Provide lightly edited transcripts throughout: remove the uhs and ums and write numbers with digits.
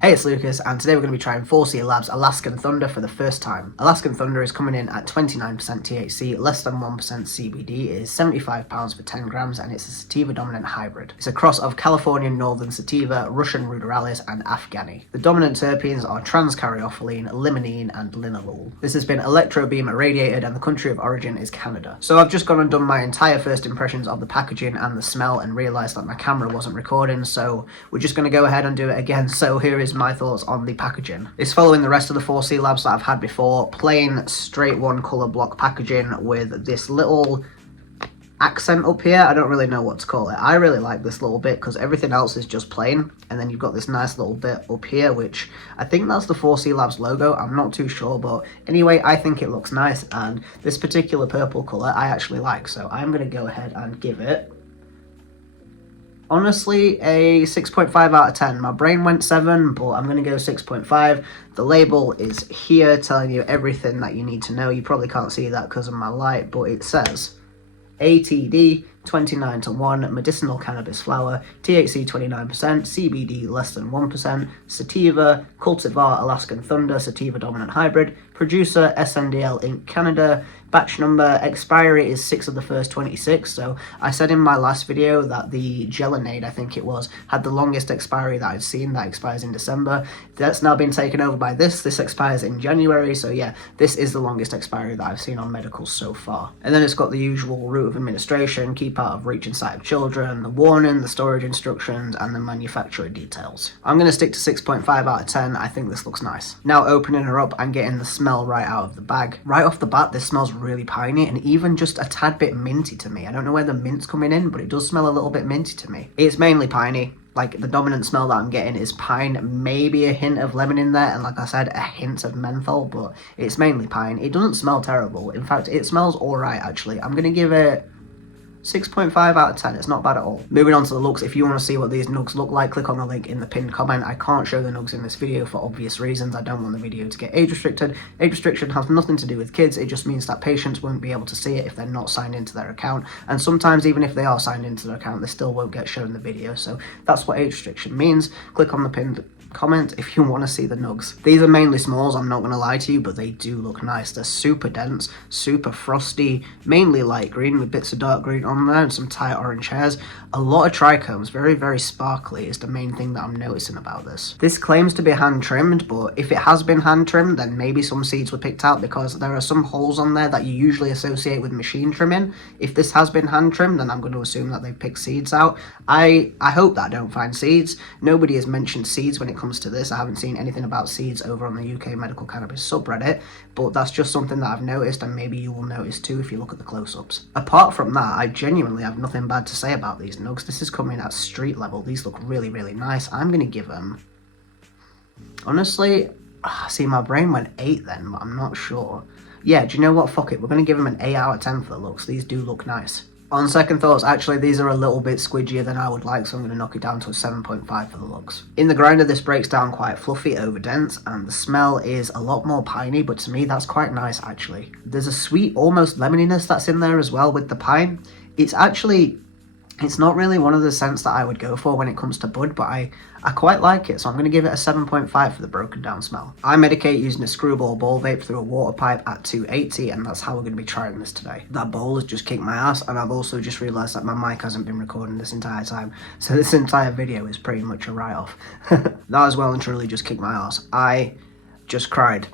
Hey, it's Lucas, and today we're going to be trying 4C Labs Alaskan Thunder for the first time. Alaskan Thunder is coming in at 29% THC, less than 1% CBD. It is £75 for 10 grams, and it's a sativa-dominant hybrid. It's a cross of Californian Northern Sativa, Russian Ruderalis, and Afghani. The dominant terpenes are trans-caryophyllene, limonene, and linalool. This has been electrobeam irradiated, and the country of origin is Canada. So I've just gone and done my entire first impressions of the packaging and the smell, and realised that my camera wasn't recording, so we're just going to go ahead and do it again. So here is my thoughts on the packaging. It's following the rest of the 4C Labs that I've had before, plain straight one colour block packaging with this little accent up here. I don't really know what to call it. I really like this little bit because everything else is just plain, and then you've got this nice little bit up here, which I think that's the 4C Labs logo. I'm not too sure, but anyway, I think it looks nice, and this particular purple colour I actually like, so I'm going to go ahead and give it, honestly, a 6.5 out of 10. My brain went 7, but I'm going to go 6.5. The label is here telling you everything that you need to know. You probably can't see that because of my light, but it says ATD 29 to 1, medicinal cannabis flower, THC 29%, CBD less than 1%, sativa, cultivar Alaskan Thunder, sativa dominant hybrid, producer SNDL Inc. Canada, batch number, expiry is 6 of the 1st 26, so I said in my last video that the Gelinade, I think it was, had the longest expiry that I've seen, that expires in December. That's now been taken over by this expires in January, so yeah, this is the longest expiry that I've seen on medicals so far. And then it's got the usual route of administration, keep out of reach and sight of children, the warning, the storage instructions, and the manufacturer details. I'm going to stick to 6.5 out of 10, I think this looks nice. Now opening her up and getting the smell right out of the bag. Right off the bat, this smells really piney and even just a tad bit minty to me. I don't know where the mint's coming in, but it does smell a little bit minty to me. It's mainly piney. Like, the dominant smell that I'm getting is pine, maybe a hint of lemon in there, and like I said, a hint of menthol, but it's mainly pine. It doesn't smell terrible. In fact, it smells alright, actually. I'm gonna give it 6.5 out of 10. It's not bad at all. Moving on to the looks, if you want to see what these nugs look like, click on the link in the pinned comment. I can't show the nugs in this video for obvious reasons. I don't want the video to get age restricted. Age restriction has nothing to do with kids. It just means that patients won't be able to see it if they're not signed into their account. And sometimes even if they are signed into their account, they still won't get shown the video. So that's what age restriction means. Click on the pinned comment if you want to see the nugs. These are mainly smalls, I'm not going to lie to you, but they do look nice. They're super dense, super frosty, mainly light green with bits of dark green on there and some tight orange hairs. A lot of trichomes, very, very sparkly is the main thing that I'm noticing about this. This claims to be hand trimmed, but if it has been hand trimmed, then maybe some seeds were picked out because there are some holes on there that you usually associate with machine trimming. If this has been hand trimmed, then I'm going to assume that they picked seeds out. I hope that I don't find seeds. Nobody has mentioned seeds when it comes to this. I haven't seen anything about seeds over on the UK medical cannabis subreddit, but that's just something that I've noticed, and maybe you will notice too if you look at the close-ups. Apart from that, I genuinely have nothing bad to say about these nugs. This is coming at street level. These look really, really nice. I'm going to give them, honestly, see, my brain went 8 then, but I'm not sure. Yeah, do you know what? Fuck it. We're going to give them an 8 out of 10 for the looks. These do look nice. On second thoughts, actually, these are a little bit squidgier than I would like, so I'm going to knock it down to a 7.5 for the looks. In the grinder, this breaks down quite fluffy over dense, and the smell is a lot more piney, but to me, that's quite nice, actually. There's a sweet, almost lemoniness that's in there as well with the pine. It's not really one of the scents that I would go for when it comes to bud, but I quite like it, so I'm going to give it a 7.5 for the broken down smell. I medicate using a screwball ball vape through a water pipe at 280, and that's how we're going to be trying this today. That bowl has just kicked my ass, and I've also just realised that my mic hasn't been recording this entire time, so this entire video is pretty much a write-off. That as well and truly just kicked my ass. I just cried.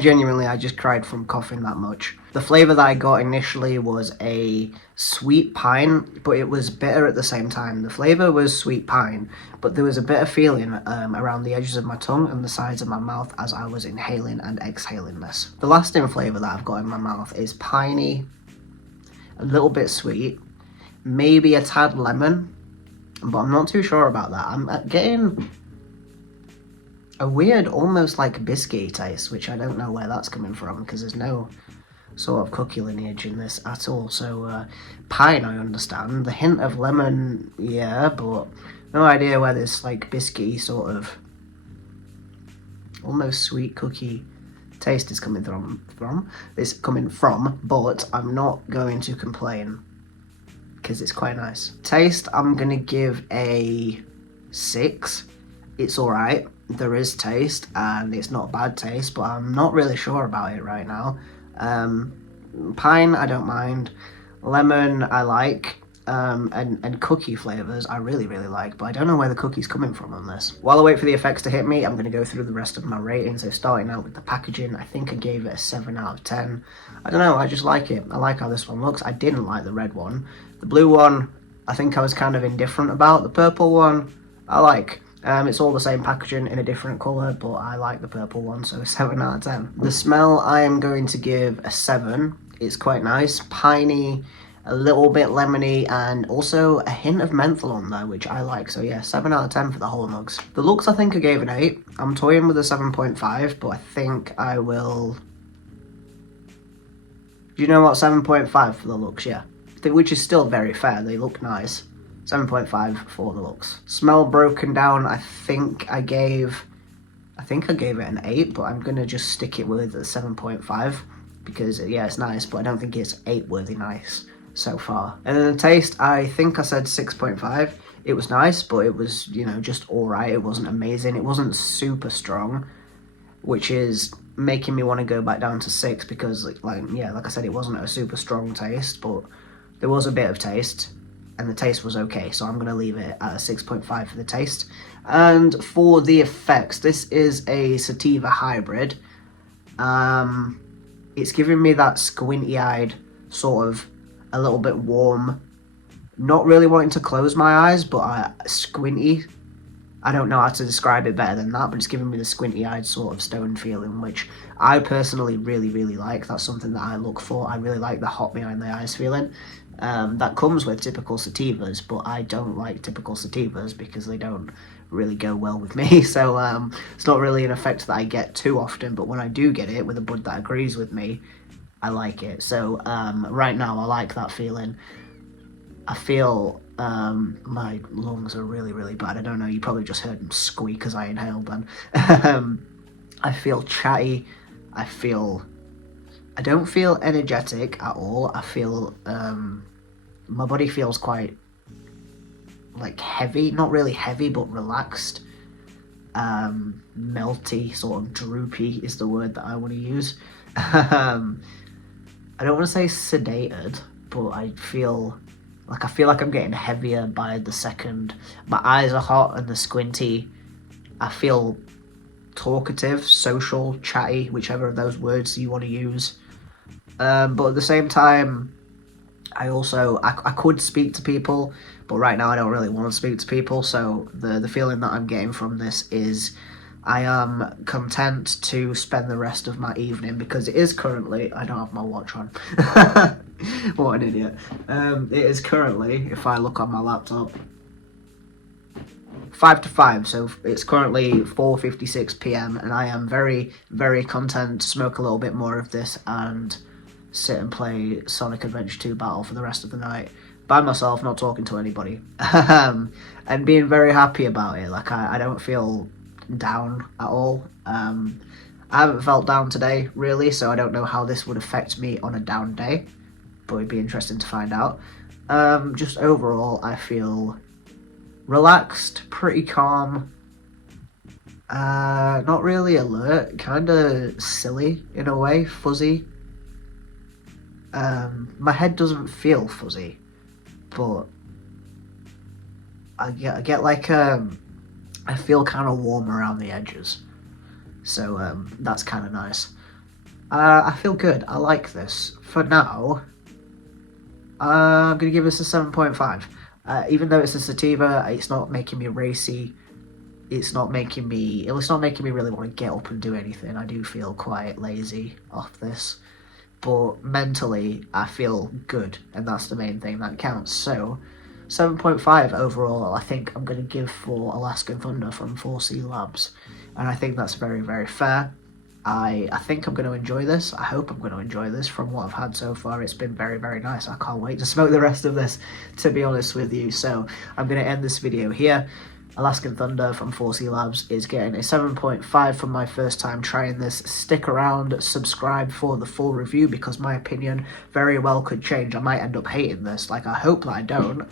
Genuinely, I just cried from coughing that much. The flavour that I got initially was a sweet pine, but it was bitter at the same time. The flavour was sweet pine, but there was a bitter feeling around the edges of my tongue and the sides of my mouth as I was inhaling and exhaling this. The lasting flavour that I've got in my mouth is piney, a little bit sweet, maybe a tad lemon, but I'm not too sure about that. I'm getting a weird, almost like biscuity taste, which I don't know where that's coming from because there's no sort of cookie lineage in this at all. So pine, I understand. The hint of lemon, yeah, but no idea where this like biscuity sort of almost sweet cookie taste is coming from, but I'm not going to complain because it's quite nice. Taste, I'm gonna give a 6. It's alright. there is taste, and it's not bad taste, but I'm not really sure about it right now. Pine, I don't mind. Lemon, I like. And cookie flavours I really like, but I don't know where the cookie's coming from on this. While I wait for the effects to hit me, I'm going to go through the rest of my ratings. So starting out with the packaging, I think I gave it a 7 out of 10. I don't know, I just like it. I like how this one looks. I didn't like the red one. The blue one, I think I was kind of indifferent about. The purple one, I like. It's all the same packaging in a different colour, but I like the purple one, so 7 out of 10. The smell, I am going to give a 7. It's quite nice, piney, a little bit lemony, and also a hint of menthol on there, which I like. So yeah, 7 out of 10 for the whole nugs. The looks, I think I gave an 8. I'm toying with a 7.5, but I think I will... Do you know what? 7.5 for the looks, yeah. Which is still very fair, they look nice. 7.5 for the looks. Smell broken down, I think I gave it an 8, but I'm gonna just stick it with a 7.5 because yeah, it's nice, but I don't think it's 8 worthy nice so far. And then the taste, I think I said 6.5. It was nice, but it was, you know, just alright. It wasn't amazing. It wasn't super strong, which is making me want to go back down to 6 because, like I said, it wasn't a super strong taste, but there was a bit of taste, and the taste was okay. So I'm going to leave it at a 6.5 for the taste. And for the effects, this is a sativa hybrid. It's giving me that squinty-eyed sort of a little bit warm, not really wanting to close my eyes, but squinty. I don't know how to describe it better than that, but it's giving me the squinty-eyed sort of stone feeling, which I personally really like. That's something that I look for. I really like the hot behind the eyes feeling. That comes with typical sativas, but I don't like typical sativas because they don't really go well with me. So it's not really an effect that I get too often, but when I do get it with a bud that agrees with me, I like it. So right now I like that feeling. I feel my lungs are really bad. I don't know, you probably just heard them squeak as I inhaled then. I feel chatty. I don't feel energetic at all. I feel my body feels quite like heavy, not really heavy, but relaxed. Melty, sort of droopy is the word that I want to use. I don't want to say sedated, but I feel like I'm getting heavier by the second. My eyes are hot and they're squinty. I feel talkative, social, chatty, whichever of those words you want to use. But at the same time, I could speak to people, but right now I don't really want to speak to people. So the feeling that I'm getting from this is I am content to spend the rest of my evening, because it is currently, I don't have my watch on. What an idiot. It is currently, if I look on my laptop, 5 to 5, so it's currently 4:56 p.m. and I am very content to smoke a little bit more of this and sit and play Sonic Adventure 2 Battle for the rest of the night by myself, not talking to anybody, and being very happy about it. Like I don't feel down at all. I haven't felt down today really, so I don't know how this would affect me on a down day, but it'd be interesting to find out. Just overall, I feel relaxed, pretty calm, not really alert, kind of silly in a way, fuzzy. My head doesn't feel fuzzy, but I get like I feel kind of warm around the edges, so that's kind of nice. I feel good. I like this. For now, I'm gonna give this a 7.5. Even though it's a sativa, it's not making me racy. It's not making me really want to get up and do anything. I do feel quite lazy off this, but mentally I feel good, and that's the main thing that counts. So 7.5 overall I think I'm going to give for Alaskan Thunder from 4C Labs, and I think that's very fair. I think I'm going to enjoy this. I hope I'm going to enjoy this. From what I've had so far, it's been very nice. I can't wait to smoke the rest of this, to be honest with you. So I'm going to end this video here. Alaskan Thunder from 4C Labs is getting a 7.5 from my first time trying this. Stick around, subscribe for the full review, because my opinion very well could change. I might end up hating this. Like, I hope that I don't,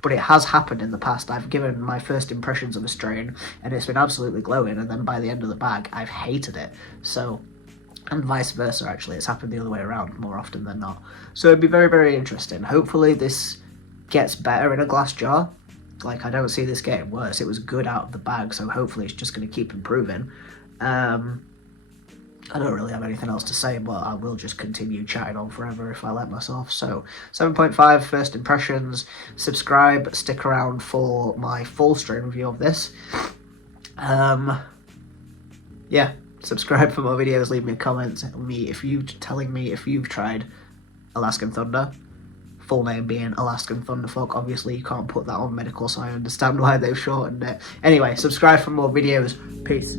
but it has happened in the past. I've given my first impressions of a strain, and it's been absolutely glowing, and then by the end of the bag, I've hated it. So, and vice versa, actually. It's happened the other way around more often than not. So it'd be very, very interesting. Hopefully this gets better in a glass jar. Like, I don't see this getting worse. It was good out of the bag, so hopefully it's just going to keep improving. I don't really have anything else to say, but I will just continue chatting on forever if I let myself. So, 7.5 first impressions. Subscribe, stick around for my full strain review of this. Yeah, subscribe for more videos, leave me a comment, telling me if you've tried Alaskan Thunder. Full name being Alaskan Thunderfuck. Obviously, you can't put that on medical, so I understand why they've shortened it. Anyway, subscribe for more videos. Peace.